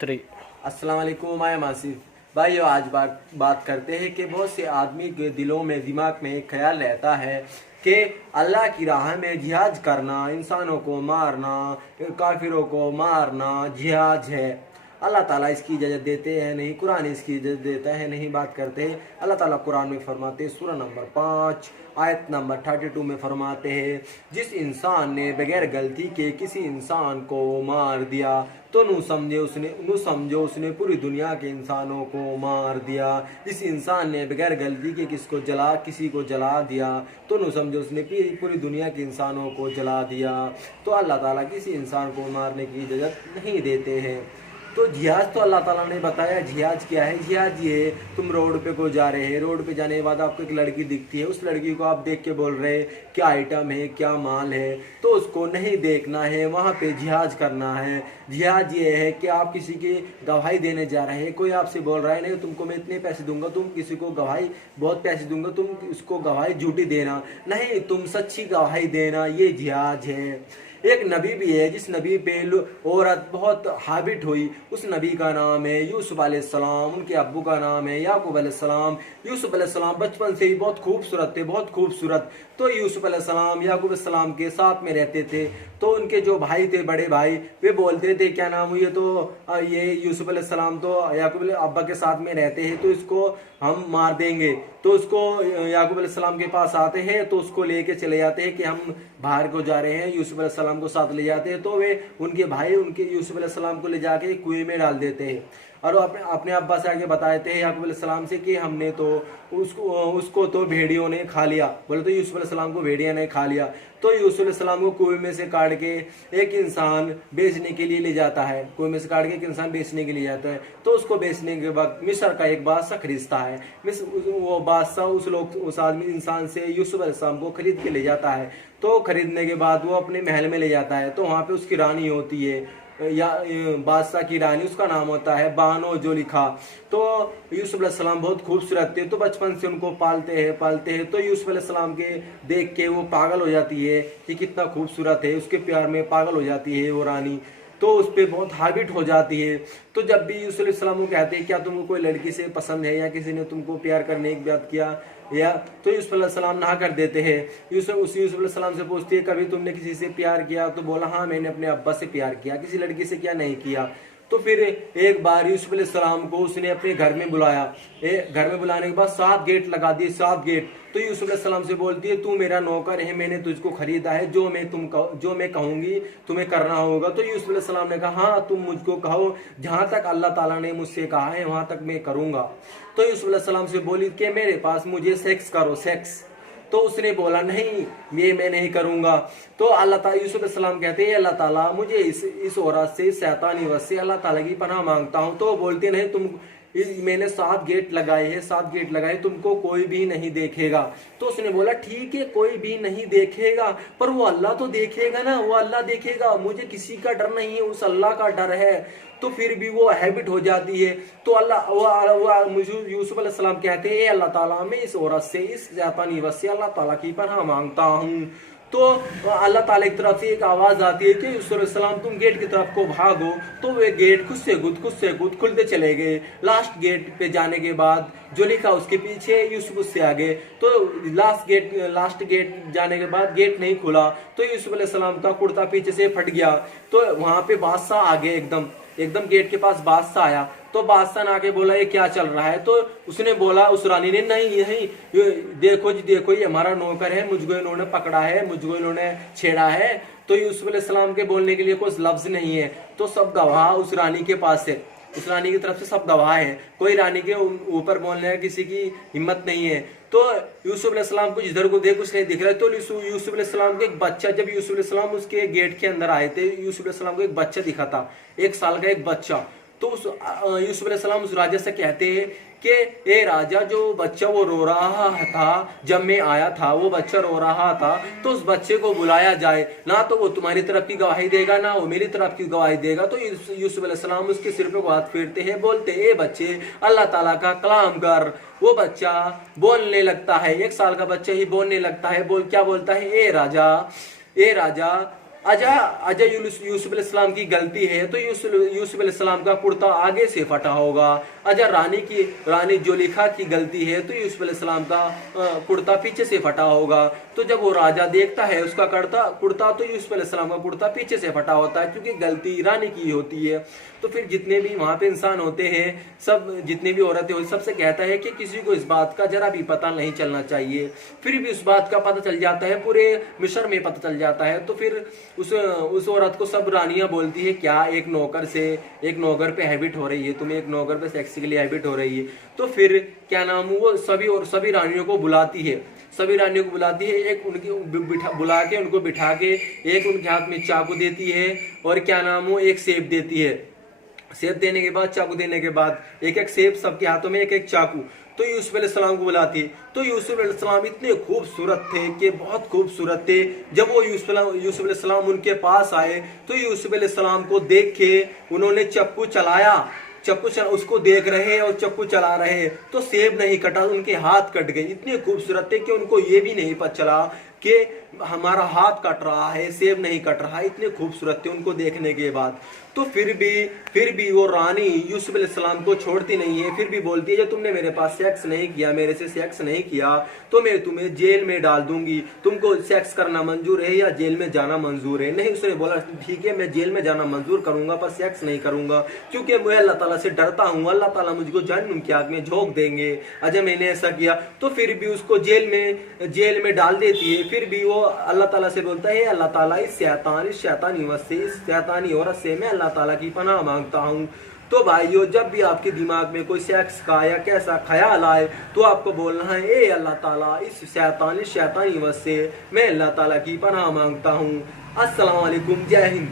3। अस्सलाम वालेकुम। मैं मासिफ भाई, आज बात करते हैं कि बहुत से आदमी के दिलों में दिमाग में एक ख्याल रहता है कि अल्लाह की राह में जिहाद करना, इंसानों को मारना, काफिरों को मारना जिहाद है। अल्लाह ताला इसकी इजाज़त देते हैं नहीं, कुरान इसकी इजाज़त देता है नहीं। बात करते हैं, अल्लाह ताला कुरान में फरमाते हैं, सूरह नंबर 5 आयत नंबर 32 में फरमाते हैं, जिस इंसान ने बगैर गलती के किसी इंसान को मार दिया तो नू समझो उसने पूरी दुनिया के इंसानों को मार दिया। जिस इंसान ने बगैर गलती के किसी को जला दिया तो नू समझो उसने पूरी दुनिया के इंसानों को जला दिया। तो अल्लाह ताला किसी इंसान को मारने की इजाज़त नहीं देते हैं। तो जिहाद तो अल्लाह ताला ने बताया। जिहाद क्या है? जिहाद ये है, तुम रोड पे को जा रहे हैं, रोड पे जाने के बाद आपको एक लड़की दिखती है, उस लड़की को आप देख के बोल रहे हैं क्या आइटम है, क्या माल है, तो उसको नहीं देखना है, वहाँ पे जिहाद करना है। जिहाद ये है कि आप किसी की गवाही देने जा रहे हैं, कोई आपसे बोल रहा है नहीं तुमको मैं इतने पैसे दूंगा, तुम किसी को गवाही बहुत पैसे दूंगा, तुम उसको गवाही झूठी देना नहीं, तुम सच्ची गवाही देना, ये जिहाद है। एक नबी भी है जिस नबी पे औरत बहुत हाबिट हुई, उस नबी का नाम है यूसुफ अलैहिस्सलाम, उनके अब्बू का नाम है याकूब अलैहिस्सलाम। यूसुफ अलैहिस्सलाम बचपन से ही बहुत खूबसूरत थे, बहुत खूबसूरत। तो यूसुफ अलैहिस्सलाम याकूब अलैहिस्सलाम के साथ में रहते थे। तो उनके जो भाई थे, बड़े भाई, वे बोलते थे क्या नाम हुई तो ये यूसुफ अलैहिस्सलाम तो याकूब अब्बा के साथ में रहते हैं तो इसको हम मार देंगे। तो उसको याकूब अलैहिस्सलाम के पास आते हैं तो उसको लेके चले जाते हैं कि हम बाहर को जा रहे हैं, यूसुफ अलैहिस्सलाम को साथ ले जाते हैं। तो वे उनके भाई उनके यूसुफ अलैहिस्सलाम को ले जाके कुएं में डाल देते हैं और अपने अब्बा से आगे बताते हैं याकूब अलैहिस्सलाम से कि हमने तो उसको तो भेड़ियों ने खा लिया। बोले तो यूसुफ अलैहिस्सलाम को भेड़िया ने खा लिया। तो यूसुफ अलैहिस्सलाम को कुएं में से काट के एक इंसान बेचने के लिए ले जाता है, कुएं में से काट के एक इंसान बेचने के लिए जाता है। तो उसको बेचने के बाद मिस्र का एक बादशाह खरीदता है। वो बादशाह उस आदमी इंसान से यूसुफ अलैहिस्सलाम को खरीद के ले जाता है। तो खरीदने के बाद वो अपने महल में ले जाता है। तो वहाँ पे उसकी रानी होती है, या बादशाह की रानी, उसका नाम होता है बानो जो लिखा। तो यूसुफ अलैहिस्सलाम बहुत खूबसूरत थे, तो बचपन से उनको पालते हैं। तो यूसुफ अलैहिस्सलाम के देख के वो पागल हो जाती है कि कितना खूबसूरत है, उसके प्यार में पागल हो जाती है वो रानी। तो उस पर बहुत हाबिट हो जाती है। तो जब भी यूसुफ अलैहिस्सलाम को कहते हैं क्या तुमको कोई लड़की से पसंद है या किसी ने तुमको प्यार करने की बात किया, या तो यूसुफ अलैहिस्सलाम ना कर देते हैं। यूसुफ अलैहिस्सलाम से पूछती है कभी तुमने किसी से प्यार किया? तो बोला हाँ मैंने अपने अब्बा से प्यार किया, किसी लड़की से क्या नहीं किया। तो फिर एक बार यूसुफ अलैहिस्सलाम को उसने अपने घर में बुलाया। घर में बुलाने के बाद 7 गेट लगा दिए, 7 गेट। तो यूसुफ अलैहिस्सलाम से बोलती है तू मेरा नौकर है, मैंने तुझको खरीदा है, जो मैं कहूंगी तुम्हें करना होगा। तो यूसुफ अलैहिस्सलाम ने कहा हाँ तुम मुझको कहो, जहां तक अल्लाह ताला ने मुझसे कहा है वहां तक मैं करूंगा। तो यूसुफ अलैहिस्सलाम से बोली कि मेरे पास मुझे सेक्स करो, सेक्स। तो उसने बोला नहीं ये मैं नहीं करूंगा। तो अल्लाह ताला यूसुफ अलैहिस्सलाम कहते हैं अल्लाह ताला मुझे इस औरत से, शैतानी वस से अल्लाह ताला की पनाह मांगता हूं। तो बोलते नहीं तुम, मैंने 7 गेट लगाए हैं, 7 गेट लगाए, तुमको कोई भी नहीं देखेगा। तो उसने बोला ठीक है कोई भी नहीं देखेगा, पर वो अल्लाह तो देखेगा ना, वो अल्लाह देखेगा, मुझे किसी का डर नहीं है, उस अल्लाह का डर है। तो फिर भी वो हैबिट हो जाती है। तो यूसुफ अलैहिस्सलाम कहते हैं अल्लाह ताला मैं इस औरत से, इस शैतानी वस से अल्लाह ताला की पनाह मांगता हूँ। तो अल्लाह ताला की तरफ से एक आवाज आती है कि यूसुफ अलैहिस्सलाम तुम गेट की तरफ को भागो। तो वे गेट खुद से खुद खुलते चले गए। लास्ट गेट पे जाने के बाद जो लिखा उसके पीछे, यूसुफ उससे आगे। तो लास्ट गेट जाने के बाद गेट नहीं खुला, तो यूसुफ अलैहिस्सलाम का कुर्ता पीछे से फट गया। तो वहां पे बादशाह आ गए, एकदम गेट के पास बादशाह आया। तो बादशाह ने आके बोला ये क्या चल रहा है? तो उसने बोला, उस रानी ने नहीं देखो जी देखो ये हमारा नौकर है, मुझको इन्होंने पकड़ा है, मुझको इन्होंने छेड़ा है। तो यूसुफ अलैहिस्सलाम के बोलने के लिए कोई लफ्ज नहीं है। तो सब गवाह उस रानी के पास है, उस रानी की तरफ से सब गवाह है, कोई रानी के ऊपर बोलने का किसी की हिम्मत नहीं है। तो यूसुफ अलैहिस्सलाम को जिधर को देख कुछ नहीं दिख रहा है। तो यूसुफ अलैहिस्सलाम को एक बच्चा, जब यूसुफ अलैहिस्सलाम उसके गेट के अंदर आए थे, यूसुफ अलैहिस्सलाम को एक बच्चा दिखा था, 1 साल का एक बच्चा। तो यूसुफ अलैहिस्सलाम उस राजा से कहते हैं कि ए राजा, जो बच्चा वो रो रहा था जब मैं आया था, वो बच्चा रो रहा था, तो उस बच्चे को बुलाया जाए, ना तो वो तुम्हारी तरफ की गवाही देगा ना वो मेरी तरफ की गवाही देगा। तो यूसुफ अलैहिस्सलाम उसके सिर पे हाथ फेरते हैं, बोलते ए बच्चे अल्लाह ताला का कलाम कर। वो बच्चा बोलने लगता है, 1 साल का बच्चा ही बोलने लगता है। क्या बोलता है? ए राजा अजय यूसुफ अलैहिस्सलाम की गलती है तो यूसुफ अलैहिस्सलाम का कुर्ता आगे से फटा होगा। अगर रानी जोलिखा की गलती है तो यूसुफ अलैहिस्सलाम का कुर्ता पीछे से फटा होगा। तो जब वो राजा देखता है उसका कुर्ता तो यूसुफ अलैहिस्सलाम का कुर्ता पीछे से फटा होता है, क्योंकि गलती रानी की होती है। तो फिर जितने भी वहां पे इंसान होते हैं, सब जितने भी औरतें होती, सबसे कहता है कि किसी को इस बात का जरा भी पता नहीं चलना चाहिए। फिर भी उस बात का पता चल जाता है, पूरे मिस्र में पता चल जाता है। तो फिर उस औरत को सब रानियां बोलती है, क्या एक नौकर पे हैबिट हो रही है, तुम्हें एक नौकर पे सेक्स के लिए हैबिट हो रही है। तो फिर क्या नाम, वो सभी रानियों को बुलाती है, एक उनकी बुला के उनको बिठा के एक उनके हाथ में चाकू देती है और क्या नाम, वो एक सेब देती है। सेब देने के बाद, चाकू देने के बाद, एक सेब सबके हाथों में, एक चाकू। तो यूसुफ अलैहिस्सलाम को बुलाती है। तो यूसुफ अलैहिस्सलाम इतने खूबसूरत थे कि बहुत खूबसूरत थे। जब वो यूसुफ अलैहिस्सलाम उनके पास आए तो यूसुफ अलैहिस्सलाम को देख के उन्होंने चक्कू चलाया, उसको देख रहे और चक्कू चला रहे तो सेब नहीं कटा, उनके हाथ कट गए। इतने खूबसूरत थे कि उनको ये भी नहीं पता चला कि हमारा हाथ कट रहा है, सेब नहीं कट रहा। इतने खूबसूरत थे उनको देखने के बाद। तो फिर भी वो रानी यूसुफ अलैहिस्सलाम को छोड़ती नहीं है, फिर भी बोलती है, जो तुमने मेरे पास सेक्स नहीं किया, मेरे से सेक्स नहीं किया तो मैं तुम्हें जेल में डाल दूंगी। तुमको सेक्स करना मंजूर है या जेल में जाना मंजूर है? नहीं, उसने बोला ठीक है, मैं जेल में जाना मंजूर करूंगा पर सेक्स नहीं करूंगा, क्योंकि मैं अल्लाह ताला से डरता हूँ, अल्लाह ताला मुझको जहन्नुम की आग में झोंक देंगे अजय मैंने ऐसा किया। तो फिर भी उसको जेल में डाल देती है। फिर भी वो अल्लाह ताला से बोलता है, अल्लाह ताला इस शैतानी औरत से मैं अल्लाह ताला की पनाह मांगता हूँ। तो भाइयों, जब भी आपके दिमाग में कोई सेक्स का या कैसा ख्याल आए तो आपको बोलना है, ए अल्लाह ताला इस शैतानी वस से मैं अल्लाह ताला की पनाह मांगता हूँ। अस्सलाम वालेकुम, जय हिंद।